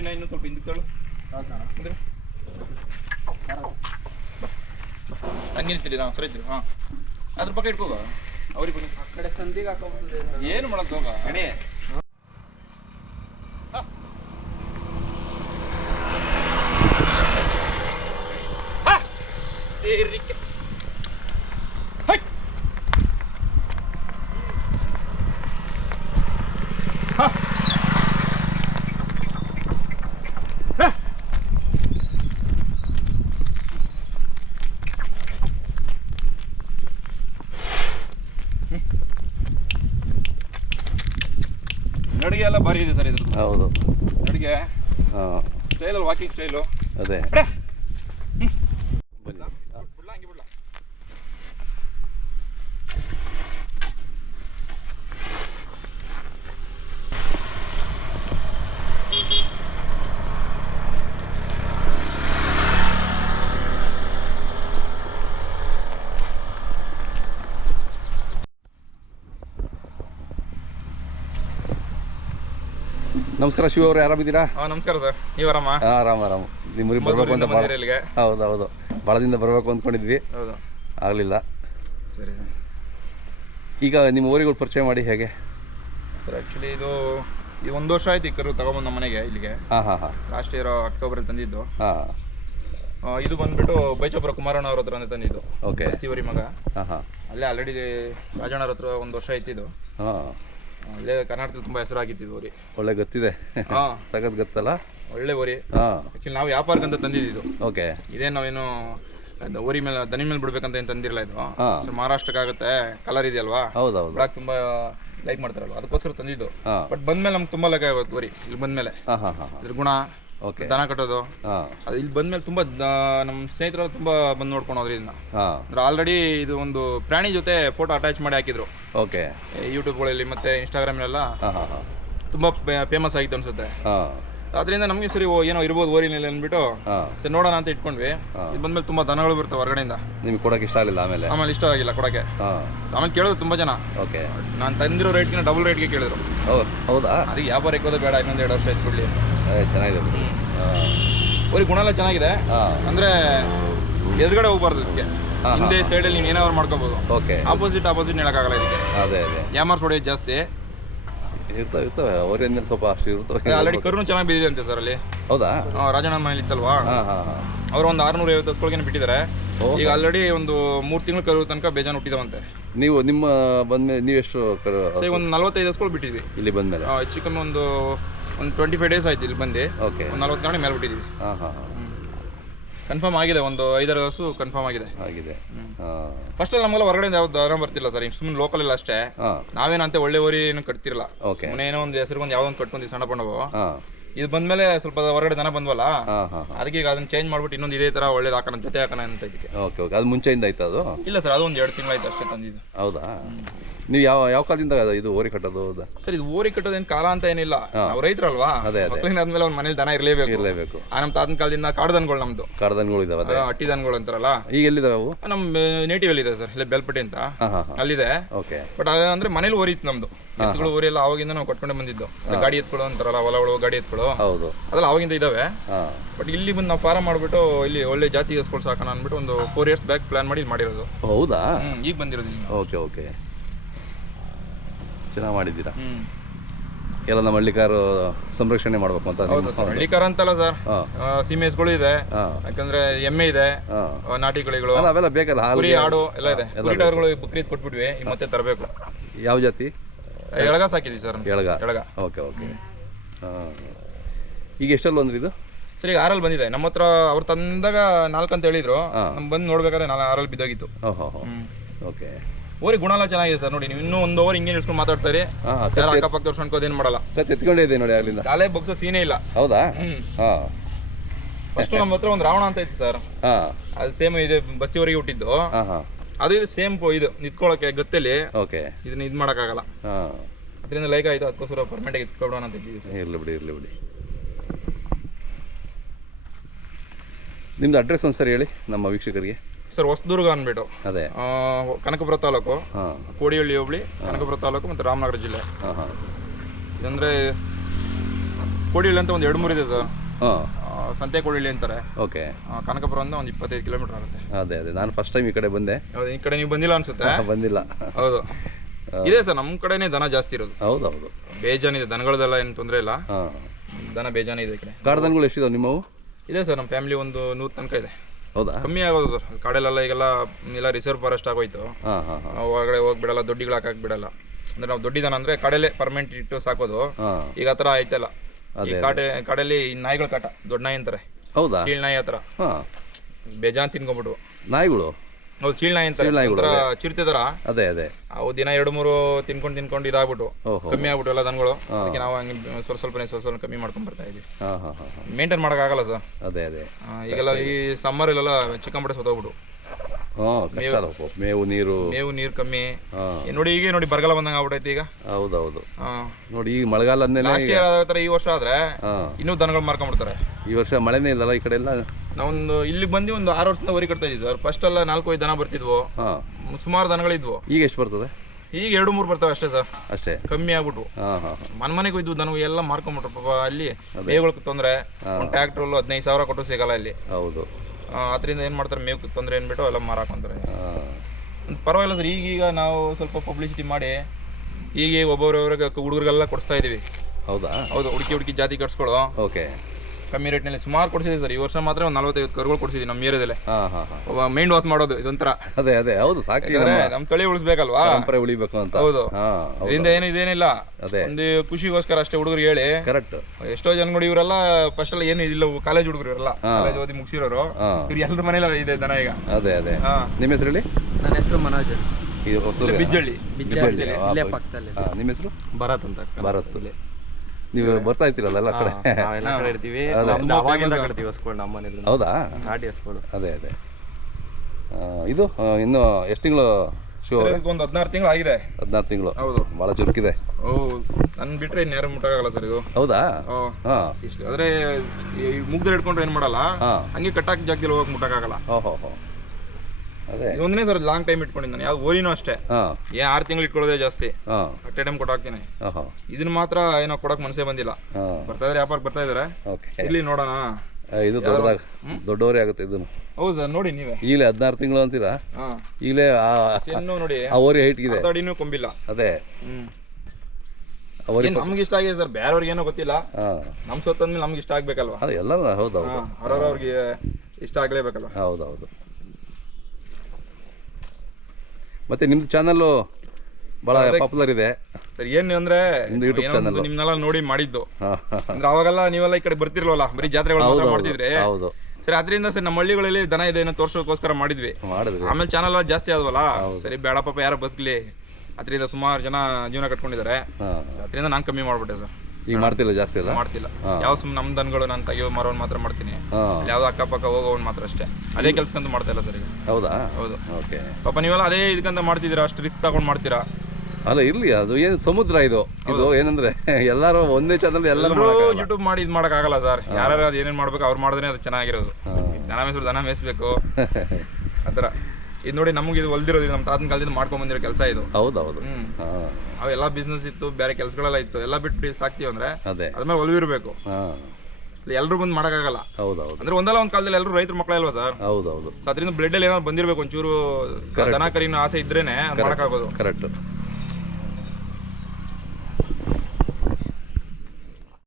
ಓರಿನ ಇನ್ನೂ ಸ್ವಲ್ಪ ಹಿಂದಿಕ್ಕಳು ಅಂದ್ರೆ ಹಂಗೆ ನಿಂತಿರಿ ನಾವು ಸರಿ ಇದ್ರು ಹಾಂ ಅದ್ರ ಪಕ್ಕ ಇಟ್ಕೋಗ ಅವ್ರಿಗೆ ಆ ಕಡೆ ಸಂಧಿಗೆ ಹಾಕೋಗ್ತದೆ ಏನು ಮಾಡಕ್ಕೆ ಹೋಗ ಗಣಿ ನಡಿಗೆ ಎಲ್ಲ ಭಾರಿ ಇದೆ ಸರ್ ಇದ್ರದ್ದು. ಹೌದು ನಡಿಗೆ ಸ್ಟೈಲಲ್ಲಿ ವಾಕಿಂಗ್ ಸ್ಟೈಲು ಅದೇ ನಮಸ್ಕಾರ ಶಿವ ಅವ್ರು ಆರಾಮಿದ್ದೀರಾ? ನಮಸ್ಕಾರ ಸರ್, ನೀವು ಆರಾಮ? ಆರಾಮ ನಿಮ್ಮೂರಿಗೆ ಬರಬೇಕು ಅಂತ ಹೌದು ಭಾಳ ದಿನ ಬರಬೇಕು ಅಂದ್ಕೊಂಡಿದ್ವಿ, ಹೌದು ಆಗಲಿಲ್ಲ. ಸರಿ ಸರ್, ಈಗ ನಿಮ್ಮ ಊರಿಗಳು ಪರಿಚಯ ಮಾಡಿ ಹೇಗೆ ಸರ್? ಆ್ಯಕ್ಚುಲಿ ಇದು 1 ವರ್ಷ ಆಯ್ತು ಈ ಕರು ತಗೊಂಬಂದು ನಮ್ಮ ಮನೆಗೆ ಇಲ್ಲಿಗೆ. ಲಾಸ್ಟ್ ಇಯರ್ ಅಕ್ಟೋಬರ್ ತಂದಿದ್ದು. ಇದು ಬಂದ್ಬಿಟ್ಟು ಬೈಚಾಪುರ ಕುಮಾರಣ್ಣ ಅವ್ರ ಹತ್ರ ತಂದಿದ್ದು. ಓಕೆ, ಬಸ್ತಿವರಿ ಮಗ. ಅಲ್ಲೇ ಆಲ್ರೆಡಿ ರಾಜಣ್ಣವ್ರ ಹತ್ರ 1 ವರ್ಷ ಆಯ್ತಿದ್ದು. ಅಲ್ಲೇ ಕರ್ನಾಟಕದಲ್ಲಿ ತುಂಬಾ ಹೆಸರಾಗಿತ್ತು ಊರಿ. ಒಳ್ಳೆ ಗೊತ್ತಿದೆ, ಸಖತ್ ಗೊತ್ತಲ್ಲ, ಒಳ್ಳೆ ಊರಿ. ಆಕ್ಚುಲಿ ನಾವು ವ್ಯಾಪಾರಕ್ಕಂತ ತಂದಿದ್ದು. ಓಕೆ, ಇದೇ ನಾವೇನು ಊರಿ ಮೇಲೆ ದನಿ ಮೇಲೆ ಬಿಡ್ಬೇಕಂತ ಏನು ತಂದಿರಲ್ಲ. ಇದು ಮಹಾರಾಷ್ಟ್ರಕ್ಕೆ ಆಗುತ್ತೆ, ಕಲರ್ ಇದೆಯಲ್ವಾ, ಹೌದೌದು, ತುಂಬಾ ಲೈಕ್ ಮಾಡ್ತಾರಲ್ವ, ಅದಕ್ಕೋಸ್ಕರ ತಂದಿದ್ದು. ಬಟ್ ಬಂದ್ಮೇಲೆ ನಮ್ಗೆ ತುಂಬಾ ಲೈಕ್ ಆಗುತ್ತೆ ಊರಿ. ಇಲ್ಲಿ ಬಂದ್ಮೇಲೆ ಇದ್ರ ಗುಣ, ದನ ಕಟ್ಟೋದು, ಅದು ಇಲ್ಲಿ ಬಂದ್ಮೇಲೆ ತುಂಬಾ ನಮ್ಮ ಸ್ನೇಹಿತರು ತುಂಬಾ ಬಂದು ನೋಡ್ಕೊಂಡು ಹೋದ್ರಿ ಇದನ್ನ. ಅಂದ್ರೆ ಆಲ್ರೆಡಿ ಇದು ಒಂದು ಪ್ರಾಣಿ ಜೊತೆ ಫೋಟೋ ಅಟ್ಯಾಚ್ ಮಾಡಿ ಹಾಕಿದ್ರು. ಓಕೆ, ಯೂಟ್ಯೂಬ್ಗಳಲ್ಲಿ ಮತ್ತೆ ಇನ್ಸ್ಟಾಗ್ರಾಮ್ನೆಲ್ಲ ತುಂಬಾ ಫೇಮಸ್ ಆಗಿತ್ತು ಅನ್ಸುತ್ತೆ. ಅದರಿಂದ ನಮಗೆ ಸರಿ ಏನೋ ಇರ್ಬೋದು ಓರಿನಲ್ಲಿ ಅಂದ್ಬಿಟ್ಟು ಸರಿ ನೋಡೋಣ ಅಂತ ಇಟ್ಕೊಂಡ್ವಿ. ಇದು ಬಂದ್ಮೇಲೆ ತುಂಬಾ ದನಗಳು ಬರ್ತವೆ ಹೊರಗಡೆಯಿಂದ. ನಿಮ್ಗೆ ಕೊಡಕ್ಕೆ ಇಷ್ಟ ಆಗಲಿಲ್ಲ? ಆಮೇಲೆ ಇಷ್ಟ ಆಗಿಲ್ಲ ಕೊಡಕ್ಕೆ. ಆಮೇಲೆ ಕೇಳಿದ್ರು ತುಂಬಾ ಜನ. ಓಕೆ, ನಾನು ತಂದಿರೋ ರೇಟ್ಗಿನ ಡಬಲ್ ರೇಟ್ಗೆ ಕೇಳಿದ್ರು. ಹೌದಾ? ಅದಕ್ಕೆ ವ್ಯಾಪಾರ ಇಕ್ಕೋದು ಬೇಡ, ಇನ್ನೊಂದು 2 ವರ್ಷ ಆಯ್ತು ಬಿಡ್ಲಿ. ಚೆನ್ನಾಗಿದೆ, ಊರಿಗೆ ಗುಣ ಎಲ್ಲ ಚೆನ್ನಾಗಿದೆ. ಅಂದ್ರೆ ಎದುರುಗಡೆ ಹೋಗ್ಬಾರ್ದು ಇದಕ್ಕೆ, ಹಿಂದೆ ಸೈಡಲ್ಲಿ ನೀವು ಏನಾದ್ರು ಮಾಡ್ಕೋಬಹುದು. ಓಕೆ, ಆಪೋಸಿಟ್ ಹೇಳಕ್ಕಾಗಲ್ಲ ಇದಕ್ಕೆ. ಅದೇ ಯಾಮಾರ್ಸ್ ಹೊಡೆಯೋದು ಜಾಸ್ತಿ ಇರ್ತವೆ ಅವ್ರ ಸ್ವಲ್ಪ ಅಷ್ಟು ಇರ್ತವೆ. ಆಲ್ರೆಡಿ ಕರುನು ಚೆನ್ನಾಗಿ ಬಿದ್ದಿದೆ ಅಂತೆ ಸರ್ ಅಲ್ಲಿ. ಹೌದಾ? ರಾಜಣ್ಣ ಮನೇಲಿ ಇತ್ತಲ್ವಾ, ಅವ್ರು ಒಂದು 650 ಹಸುಗಳಿಗೆ ಬಿಟ್ಟಿದ್ದಾರೆ. ಈಗ ಆಲ್ರೆಡಿ ಒಂದು 3 ತಿಂಗಳು ಕರು ತನಕ ಬೇಜಾನ್ ಹುಟ್ಟಿದಾವಂತೆ. ನೀವು ನಿಮ್ಮ ಬಂದ್ಮೇಲೆ ನೀವೆಷ್ಟು ಒಂದು 45 ಹಸುಗಳು ಬಿಟ್ಟಿದ್ವಿ ಇಲ್ಲಿ ಬಂದ್ಮೇಲೆ? ಹೆಚ್ಚು ಕಮ್ಮಿ ಒಂದು 25 ಡೇಸ್ ಆಯ್ತು ಇಲ್ಲಿ ಬಂದು. ಓಕೆ, ಒಂದು 40 ಗಂಟೆ ಮೇಲೆ ಬಿಟ್ಟಿದ್ವಿ. ಕನ್ಫರ್ಮ್ ಆಗಿದೆ, ಒಂದು 5-6 ಹಸು ಕನ್ಫರ್ಮ್ ಆಗಿದೆ. ಫಸ್ಟ್ ಅಲ್ಲಿ ನಮ್ಗೆಲ್ಲ ಹೊರಗಡೆ ಯಾವ್ದು ದನ ಬರ್ತಿಲ್ಲ ಸರ್, ಸುಮ್ಮನೆ ಲೋಕಲ್ ಎಲ್ಲ ಅಷ್ಟೇ. ನಾವೇನಂತೆ ಒಳ್ಳೆ ಊರಿ ಏನು ಕಟ್ತಿರಲ್ಲ, ಏನೋ ಒಂದು ಹೆಸರು ಯಾವ್ದೊಂದು ಕಟ್ಕೊಂಡಿ ಸಣ್ಣ ಪಣ್ಣವು. ಇದು ಬಂದ್ಮೇಲೆ ಸ್ವಲ್ಪ ಹೊರಗಡೆ ದನ ಬಂದ್ವಲ್ಲ, ಅದಕ್ಕೆ ಈಗ ಅದನ್ನ ಚೇಂಜ್ ಮಾಡ್ಬಿಟ್ಟು ಇನ್ನೊಂದು ಇದೇ ತರ ಒಳ್ಳೇದು ಹಾಕೋಣ, ಜೊತೆ ಹಾಕೋಣ ಅಂತ ಇದಕ್ಕೆ. ಓಕೆ ಓಕೆ, ಅದು ಮುಂಚೆಯಿಂದ ಆಯ್ತಾ? ಅದು ಇಲ್ಲ ಸರ್, ಅದು ಒಂದು 2 ತಿಂಗಳಾಯ್ತು ಅಷ್ಟೇ ತಂದಿದ್ದು. ಹೌದಾ? ನೀವು ಯಾವ ಕಾಲದಿಂದ ಇದು ಓರಿ ಕಟ್ಟೋದು? ಹೌದಾ ಸರ್, ಇದು ಓರಿ ಕಟ್ಟೋದೇನು ಕಾಲ ಅಂತ ಏನಿಲ್ಲ, ನಾವು ರೈತರಲ್ವಾ, ಮಕ್ಕಳಿಂದಾದ್ಮೇಲೆ ಅವ್ನ ಮನೇಲಿ ದನ ಇರಲೇಬೇಕು. ನಮ್ಮ ತಾತನ ಕಾಲದಿಂದ ಕಾಡ್ದನ್ಗಳು, ನಮ್ದು ಕಾಡ್ದನ್ಗಳು ಇದಾವೆ, ಹಟ್ಟಿ ದನಗಳು ಅಂತಾರಲ್ಲ. ಈಗ ಎಲ್ಲಿದಾವೆ ಅವು? ನಮ್ಮ ನೇಟಿವ್ ಅಲ್ಲಿ ಇದೆ ಸರ್, ಇಲ್ಲೇ ಬೆಲ್ಪಟ್ಟಿ ಅಂತ ಅಲ್ಲಿದೆ. ಓಕೆ, ಬಟ್ ಅಂದ್ರೆ ಮನೇಲಿ ಓರಿ ಇತ್ತು ನಮ್ದು. ಎತ್ತುಗಳು ಓರಿ ಎಲ್ಲ ಅವಾಗಿಂದ ನಾವು ಕಟ್ಕೊಂಡೆ ಬಂದಿದ್ದು. ಗಾಡಿ ಎತ್ಕೊಳ್ಳೋ ಅಂತಾರಲ್ಲ, ಹೊಲಗಳು ಗಾಡಿ ಎತ್ಕೊಳ್ಳೋ, ಅದೆಲ್ಲ ಅವಾಗಿಂದ ಇದಾವೆ. ಬಟ್ ಇಲ್ಲಿ ಬಂದು ನಾವು ಫಾರಂ ಮಾಡ್ಬಿಟ್ಟು ಇಲ್ಲಿ ಒಳ್ಳೆ ಜಾತಿ ಹಸುಗಳು ಸಾಕೋಣ ಅಂದ್ಬಿಟ್ಟು ಒಂದು 4 years ಬ್ಯಾಕ್ ಪ್ಲಾನ್ ಮಾಡಿ ಮಾಡಿರೋದು. ಹೌದಾ? ಈಗ ಬಂದಿರೋದು. ಓಕೆ ಓಕೆ, ಚೆನ್ನಾಗಿ ಮಾಡಿದ್ದೀರಾ. ಎಲ್ಲ ನಮ್ಮ ಹಳ್ಳಿಕಾರು ಸಂರಕ್ಷಣೆ ಮಾಡ್ಬೇಕು ಅಂತ. ಹಳ್ಳಿಕಾರ ಅಂತಲ್ಲ ಸರ್, ಸೀಮೆ ಹಸುಗಳು ಇದೆ, ಯಾಕಂದ್ರೆ ಎಮ್ಮೆ ಇದೆ, ನಾಟಿ ಕೋಳಿಗಳು ಅವೆಲ್ಲ ಬೇಕಲ್ಲ, ಕುರಿ ಆಡು ಎಲ್ಲ ಇದೆ. ಕುರಿಗಳು ಬಕ್ರೀದ್ ಕೊಟ್ಬಿಟ್ವಿ, ಮತ್ತೆ ತರಬೇಕು. ಯಾವ ಜಾತಿ? ಎಳಗ ಸಾಕಿದ್ವಿ ಸರ್. ಎಳಗ. ಓಕೆ ಓಕೆ, ಈಗ ಎಷ್ಟಲ್ಲಿ ಬಂದ್ರಿ ಇದು? ಸರ್, ಈಗ 6 ಬಂದಿದೆ ನಮ್ಮ ಹತ್ರ. ಅವ್ರು ತಂದಾಗ 4 ಅಂತ ಹೇಳಿದ್ರು, ನಮ್ ಬಂದು ನೋಡ್ಬೇಕಾದ್ರೆ 6 ಬಿದ್ದೋಗಿತ್ತು. ಓಕೆ, ಓರಿ ಗುಣ ಎಲ್ಲ ಚೆನ್ನಾಗಿದೆ ಸರ್. ನೋಡಿ, ನೀವು ಇನ್ನೂ 1 ಅವರ್ ಹಿಂಗೆ ನಿಲ್ಸ್ಕೊಂಡು ಮಾತಾಡ್ತಾರೆ, ಅಕ್ಕಪಕ್ಕ ತೋರ್ಸ್ಕೊಂಡೇನು ಮಾಡಲ್ಲ. ಎತ್ಕೊಂಡಿದೆ ನೋಡಿ, ಅಲ್ಲಿಂದ ಕಾಲೇ ಬಗ್ಸೋ ಸೀನೇ ಇಲ್ಲ. ಹೌದಾ? ಫಸ್ಟ್ ನಮ್ಮ ಹತ್ರ ಒಂದು ರಾವಣ ಅಂತ ಇತ್ತು ಸರ್, ಅದು ಸೇಮ್ ಇದೆ, ಬಸ್ತಿವರೆಗೆ ಹುಟ್ಟಿದ್ದು. ಅದು ಇದು ಸೇಮ್ ಇದು ನಿಂತ್ಕೊಳ್ಳೋಕೆ ಗತ್ತಲ್ಲಿ. ಓಕೆ, ಇದನ್ನ ಇದು ಮಾಡೋಕ್ಕಾಗಲ್ಲ, ಅದರಿಂದ ಲೈಕ್ ಆಯ್ತು, ಅದಕ್ಕೋಸ್ಕರ ಪರ್ಮನೆಂಟ್ ಆಗಿ ಇಟ್ಕೊಬಿಡೋಣ ಅಂತ ಇದ್ದೀವಿ. ಇರ್ಲಿ ಬಿಡಿ. ನಿಮ್ದು ಅಡ್ರೆಸ್ ಒಂದ್ಸರಿ ಹೇಳಿ ನಮ್ಮ ವೀಕ್ಷಕರಿಗೆ. ಸರ್, ಹೊಸದುರ್ಗ ಅಂದ್ಬಿಟ್ಟು, ಅದೇ ಕನಕಪುರ ತಾಲೂಕು, ಕೋಡಿಹಳ್ಳಿ ಹೋಬಳಿ, ಕನಕಪುರ ತಾಲೂಕು, ಮತ್ತು ರಾಮನಗರ ಜಿಲ್ಲೆ. ಇದಂದ್ರೆ ಕೋಡಿಹಳ್ಳಿ ಅಂತ ಒಂದು 2-3 ಇದೆ ಸರ್. ಹಾಂ, ಸಂತೆ ಕೋಡಿಹಳ್ಳಿ ಅಂತಾರೆ. ಓಕೆ. ಕನಕಪುರದಿಂದ ಒಂದು 25 ಕಿಲೋಮೀಟರ್ ಆಗುತ್ತೆ. ಅದೇ ನಾನು ಫಸ್ಟ್ ಟೈಮ್ ಈ ಕಡೆ ಬಂದೆ. ಹೌದು, ಈ ಕಡೆ ನೀವು ಬಂದಿಲ್ಲ ಅನ್ಸುತ್ತೆ. ಬಂದಿಲ್ಲ. ಹೌದು, ಇದೆ ಸರ್, ನಮ್ಮ ಕಡೆನೇ ದನ ಜಾಸ್ತಿ ಇರೋದು. ಹೌದೌದು, ಬೇಜಾನಿದೆ ದನಗಳದೆಲ್ಲ, ಏನು ತೊಂದರೆ ಇಲ್ಲ. ಹಾಂ, ದನ ಬೇಜಾನ ಇದೆ ಈ ಕಡೆ. ಕಾಡ್ದನ್ಗಳು ಎಷ್ಟಿದಾವೆ ನಿಮ್ಮವು? ಇದೆ ಸರ್, ನಮ್ಮ ಫ್ಯಾಮಿಲಿ ಒಂದು 100 ತನಕ ಇದೆ. ಹೌದಾ? ಕಮ್ಮಿ ಆಗೋದು ಸರ್, ಕಾಡಲ್ಲೆಲ್ಲ ಈಗೆಲ್ಲ ಎಲ್ಲ ರಿಸರ್ವ್ ಫಾರೆಸ್ಟ್ ಆಗೋಯ್ತು. ಹಾಂ ಹಾಂ ಹಾಂ. ಹೊರಗಡೆ ಹೋಗ್ಬಿಡಲ್ಲ, ದೊಡ್ಡಿಗಳು ಹಾಕಕ್ ಬಿಡಲ್ಲ. ಅಂದ್ರೆ ನಾವು ದೊಡ್ಡಿದನ ಅಂದ್ರೆ ಕಾಡಲ್ಲೇ ಪರ್ಮನೆಂಟ್ ಇಟ್ಟು ಸಾಕೋದು. ಹಾಂ, ಈಗ ಆ ಥರ ಆಯ್ತಲ್ಲ. ಈ ಕಾಡಲ್ಲಿ ಈ ನಾಯಿಗಳ ಕಾಟ, ದೊಡ್ಡ ನಾಯಿ ಅಂತಾರೆ. ಹೌದಾ? ಸೀಳ್ ನಾಯಿ ಹತ್ರ ಹಾಂ, ಬೇಜಾನ್ ತಿನ್ಕೊಂಡ್ಬಿಟ್ಟು. ನಾಯಿಗಳು? ಹೌದು, ಸೀಳ್ ನಾಯಿ ಅಂತಾರೆ. ಚಿರತೆ ತರ. ಅದೇ ಅದೇ, ಅವು ದಿನ 2-3 ತಿನ್ಕೊಂಡು ಇದಾಗ್ಬಿಟ್ಟು ಕಮ್ಮಿ ಆಗ್ಬಿಟ್ಟು ಎಲ್ಲ ದನಗಳು. ಅದಕ್ಕೆ ನಾವು ಹಂಗೆ ಸ್ವಲ್ಪ ಕಮ್ಮಿ ಮಾಡ್ಕೊಂಡ್ ಬರ್ತಾ ಇದೀವಿ. ಮೇಂಟೈನ್ ಮಾಡೋಕ್ಕಾಗಲ್ಲ ಸರ್. ಅದೇ ಅದೇ, ಈಗೆಲ್ಲ ಈ ಸಮ್ಮರಲ್ಲೆಲ್ಲ ಚಿಕ್ಕಂಬಟ್ಟೆ ಸೋತೋಗ್ಬಿಟ್ಟು. ಮೇವು ನೀರು ಕಮ್ಮಿ. ನೋಡಿ ಈಗ ನೋಡಿ ಬರಗಾಲ ಬಂದಂಗ ಆಗ್ಬಿಟ್ಟೈತಿ ಈಗ. ಹೌದೌದು, ನೋಡಿ ಈಗ ಮಳೆಗಾಲ ಲಾಸ್ಟ್ ಇಯರ್ ಆದ ಈ ವರ್ಷ ಆದ್ರೆ ಇನ್ನೂ ದನಗಳು ಮಾರ್ಕೊಂಡ್ಬಿಡ್ತಾರೆ. ಈ ವರ್ಷ ಮಳೆನೇ ಇಲ್ಲಲ್ಲ ಈ ಕಡೆ ಎಲ್ಲ. ನಾವೊಂದು ಇಲ್ಲಿ ಬಂದು ಒಂದು 6 ವರ್ಷದಿಂದ ವರಿ ಕಟ್ತಾ ಇದ್ವಿ ಸರ್. ಫಸ್ಟ್ ಎಲ್ಲ 4-5 ದನ ಬರ್ತಿದ್ವು, ಸುಮಾರು ದನಗಳಿದ್ವು. ಈಗ ಎಷ್ಟು ಬರ್ತದೆ? ಈಗ 2-3 ಬರ್ತವೆ ಅಷ್ಟೇ ಸರ್, ಅಷ್ಟೇ. ಕಮ್ಮಿ ಆಗ್ಬಿಟ್ಟು ಮನೆಗೆ ಇದ್ವು ದನ ಎಲ್ಲ ಮಾರ್ಕೊಂಡ್ಬಿಟ್ರು ಪಾಪ. ಅಲ್ಲಿ ಮೇವುಗಳಿಗೆ ತೊಂದರೆ, ಒಂದು ಟ್ರ್ಯಾಕ್ಟರ್ 15,000 ಕೊಟ್ಟು ಸಿಗಲ್ಲ ಇಲ್ಲಿ. ಹೌದು, ಅದರಿಂದ ಏನ್ ಮಾಡ್ತಾರೆ, ಮೇವು ತೊಂದರೆ ಏನ್ಬಿಟ್ಟು ಎಲ್ಲ ಮಾರಾಕೊಂತಾರೆ. ಪರವಾಗಿಲ್ಲ ಸರ್, ಈಗೀಗ ನಾವು ಸ್ವಲ್ಪ ಪಬ್ಲಿಸಿಟಿ ಮಾಡಿ ಈಗ ಒಬ್ಬೊಬ್ಬರವ್ರಿಗೆ ಹುಡುಗರಿಗೆಲ್ಲ ಕೊಡಿಸ್ತಾ ಇದೀವಿ. ಹೌದಾ? ಹೌದು, ಹುಡುಕಿ ಜಾತಿ ಕಟ್ಸ್ಕೊಳು. ಓಕೆ, ಕಮ್ಮಿ ರೇಟ್ನಲ್ಲಿ ಸುಮಾರು ಕೊಡ್ಸಿದೀವಿ ಸರ್. ಈ ವರ್ಷ ಮಾತ್ರ ಒಂದು 45 ಕರುಗಳು ಕೊಡ್ಸಿದೀವಿ ನಮ್ಮ ಏರಿಯಾದಲ್ಲೇ. ಮೈಂಡ್ ವಾಶ್ ಮಾಡೋದು ಇದೊಂಥರ. ಅದೇ ಅದೇ, ಹೌದು, ಸಾಕಿ ನಮ್ಮ ತಳಿ ಉಳಿಸ್ಬೇಕಲ್ವಾ, ಪರಂಪರೆ ಉಳಿಬೇಕು ಅಂತ. ಹೌದು, ಇದರಿಂದ ಇದೇನಿಲ್ಲ, ಒಂದು ಖುಷಿಗೋಸ್ಕರ ಅಷ್ಟೇ ಹುಡುಗರು ಹೇಳಿ. ಕರೆಕ್ಟ್. ಎಷ್ಟೋ ಜನ ನೋಡಿ, ಇವರೆಲ್ಲ ಫಸ್ಟ್ ಎಲ್ಲ ಏನು ಇಲ್ಲ, ಕಾಲೇಜ್ ಹುಡುಗರು ಇವರೆಲ್ಲ, ಕಾಲೇಜ್ ಓದಿ ಮುಗಿಸಿರೋರು. ಇವ್ರು ಎಲ್ಲರ ಮನೇಲಿ ಇದೆ ದನ ಈಗ. ಅದೇ ಅದೇ. ನಿಮ್ಮ ಹೆಸರು ಹೇಳಿ? ನನ್ನ ಹೆಸರು ಮನೋಜ್. ಬಿಜ್ಜಳ್ಳಿ. ನಿಮ್ಮ ಹೆಸರು? ಭರತ್ ಅಂತ. ಭಾರತ್. ನೀವು ಬರ್ತಾ ಇರ್ತೀರಲ್ಲ ಎಲ್ಲ ಕಡೆ? ನಾವೆಲ್ಲ ಕಡೆ ಇರ್ತೀವಿ, ಅವಾಗಿಂದ ಕಟ್ತೀವಿ ಹಸ್ಕೊಂಡು ನಮ್ಮ ಮನೇಲಿ. ಹೌದಾ? ನಾಟಿ ಹಸ್ಕೊಂಡು. ಅದೇ ಅದೇ. ಇದು ಇನ್ನು ಎಷ್ಟು ತಿಂಗಳು ಶೋ? ಒಂದು 16 ತಿಂಗಳು ಆಗಿದೆ. 16 ತಿಂಗಳು? ಹೌದು, ಭಾಳ ಚುರುಕಿದೆ. ನನ್ ಬಿಟ್ರೆ ಇನ್ಯಾರು ಮುಟ್ಟಕ್ಕಾಗಲ್ಲ ಸರ್ ಇದು. ಹೌದಾ? ಇಷ್ಟು ಆದ್ರೆ ಮುಗ್ದ್ರೆ ಹಿಡ್ಕೊಂಡ್ರೆ ಏನ್ ಮಾಡಲ್ಲ, ಹಂಗೆ ಕಟ್ಟಾಕ್ ಜಾಗದಲ್ಲಿ ಹೋಗಕ್ ಮುಟ್ಟಕ್ಕಾಗಲ್ಲ. ಓಹೋ, ಅದೇ ಒಂದನೇ ಸರ್ ಲಾಂಗ್ ಟೈಮ್ ಇಟ್ಕೊಂಡಿದ್ದಾನೆ. ಯಾವ್ದು ಓರಿನೂ ಅಷ್ಟೇ 6 ತಿಂಗಳು ಇಟ್ಕೊಳ್ಳೋದೇ ಜಾಸ್ತಿ. ಅಟ್ ಟೈಮ್ ಕೊಟ್ಟಾಕ್ತೀನಿ. ಇದನ್ನ ಮಾತ್ರ ಏನೋ ಕೊಡಕ್ ಮನಸ್ಸೇ ಬಂದಿಲ್ಲ. ಬರ್ತಾ ಇದಾರೆ, ವ್ಯಾಪಾರ ಬರ್ತಾ ಇದಾರೆ. ಇಲ್ಲಿ ನೋಡೋಣ, ಇದು ದೊಡ್ಡವರೇ ಆಗುತ್ತೆ ಇದನ್ನು. ಹೌದು ಸರ್, ನೋಡಿ ನೀವೇ ಈಗಲೇ 16 ತಿಂಗಳು ಅಂತೀರಾ? ಈಗಲೇ ನೋಡಿ ಆ ಓರಿ ಹೈಟ್ ಇದೆ, ತಡಿನೂ ಕೊಂಬಿಲ್ಲ. ಅದೇ ನಮ್ಗೆ ಇಷ್ಟ ಆಗಿದೆ ಸರ್, ಬೇರೆಯವ್ರಿಗೆ ಏನೋ ಗೊತ್ತಿಲ್ಲ. ನಮ್ ಸೊತ್ತಂದ್ಮೇಲೆ ನಮ್ಗೆ ಇಷ್ಟ ಆಗ್ಬೇಕಲ್ವಾ? ಎಲ್ಲ ಹೌದೌದು, ಅವ್ರವ್ರಿಗೆ ಇಷ್ಟ ಆಗ್ಲೇಬೇಕಲ್ವಾ? ಹೌದೌದು. ಮತ್ತೆ ನಿಮ್ದು ಚಾನಲ್ ಬಹಳ ಪಾಪ್ಯುಲರ್ ಇದೆ ಸರ್. ಏನು ಅಂದ್ರೆ ಯೂಟ್ಯೂಬ್ ಚಾನಲ್ ನಿಮ್ನೆಲ್ಲ ನೋಡಿ ಮಾಡಿದ್ದು. ಅಂದ್ರೆ ಅವಾಗೆಲ್ಲ ನೀವೆಲ್ಲ ಈ ಕಡೆ ಬರ್ತಿರ್ಲವಲ್ಲ, ಬರೀ ಜಾತ್ರೆಗಳು ಮಾಡ್ತಿದ್ರೆ. ಸರಿ, ಅದರಿಂದ ಸರ್ ನಮ್ಮ ಹಳ್ಳಿಗಳಲ್ಲಿ ದನ ಇದೆ ಏನೋ ತೋರ್ಸೋಕೋಸ್ಕರ ಮಾಡಿದ್ವಿ. ಆಮೇಲೆ ಚಾನಲ್ ಜಾಸ್ತಿ ಆದ್ವಲ್ಲ, ಸರಿ ಬೇಡ ಪಾಪ ಯಾರೋ ಬದುಕಲಿ, ಅದರಿಂದ ಸುಮಾರು ಜನ ಜೀವನ ಕಟ್ಕೊಂಡಿದ್ದಾರೆ. ಅದರಿಂದ ನಾನು ಕಮ್ಮಿ ಮಾಡ್ಬಿಟ್ಟೆ ಸರ್. ಈಗ ಮಾಡ್ತಿಲ್ಲ, ಜಾಸ್ತಿ ಇಲ್ಲ ಮಾಡ್ತಿಲ್ಲ. ಯಾವ ಸುಮ್ಮನೆ ನಮ್ಮ ದನಗಳು ನಾನು ತೆಗಿಯೋ ಮಾರೋನ್ ಮಾತ್ರ ಮಾಡ್ತೀನಿ. ಯಾವ್ದು ಅಕ್ಕಪಕ್ಕ ಹೋಗೋನ್ ಮಾತ್ರ ಅಷ್ಟೇ. ಅದೇ ಕೆಲ್ಸಕ್ಕಂತ ಮಾಡ್ತಾ ಇಲ್ಲ ಸರ್ ಈಗ. ಹೌದಾ? ಹೌದು. ಓಕೆ. ಪಾಪ ನೀವೆಲ್ಲ ಅದೇ ಇದಕ್ಕಂತ ಮಾಡ್ತಿದ್ದೀರಾ, ಅಷ್ಟು ರಿಸ್ಕ್ ತಗೊಂಡ್ ಮಾಡ್ತೀರಾ. ಅಲ್ಲ ಇರ್ಲಿ, ಅದು ಏನು ಸಮುದ್ರ ಇದು. ಇದು ಏನಂದ್ರೆ ಎಲ್ಲರೂ ಒಂದೇ ಚಾನಲ್ ಎಲ್ಲರೂ ಯೂಟ್ಯೂಬ್ ಮಾಡಿ ಇದು ಮಾಡಕ್ ಆಗಲ್ಲ ಸರ್. ಯಾರು ಅದು ಏನೇನ್ ಮಾಡ್ಬೇಕು ಅವ್ರು ಮಾಡಿದ್ರೆ ಅದು ಚೆನ್ನಾಗಿರೋದು. ದನ ಮೇಯಿಸ್ಬೇಕು ಆತರ. ಇದು ನೋಡಿ, ನಮ್ಗೆ ಇದು ಹೊಲ್ದಿರೋದು ನಮ್ಮ ತಾತನ ಕಾಲದಿಂದ ಮಾಡ್ಕೊಂಡ್ ಬಂದಿರೋ ಕೆಲಸ ಇದು. ಹೌದೌದು. ಅವೆಲ್ಲ ಬಿಸ್ನೆಸ್ ಇತ್ತು, ಬೇರೆ ಕೆಲಸಗಳೆಲ್ಲ ಇತ್ತು, ಎಲ್ಲ ಬಿಟ್ಟು ಸಾಕ್ತಿವಿ ಅಂದ್ರೆ ಅದ್ಮೇಲೆ ಒಲ್ವಿರ್ಬೇಕು. ಎಲ್ರು ಬಂದು ಮಾಡಕ್ಕಾಗಲ್ಲ. ಹೌದೌದು. ಅಂದ್ರೆ ಒಂದಲ್ಲ ಒಂದ್ ಕಾಲದಲ್ಲಿ ಎಲ್ಲರೂ ರೈತರ ಮಕ್ಕಳೇ ಅಲ್ವಾ ಸರ್? ಹೌದೌದು. ಅದರಿಂದ ಬ್ಲಡ್ ಅಲ್ಲಿ ಏನಾದ್ರು ಬಂದಿರ್ಬೇಕು, ಒಂಚೂರು ದನ ಕರಿನ ಆಸೆ ಇದ್ರೇನೆ ಮಾಡಕ್ಕಾಗೋದು. ಕರೆಕ್ಟ್.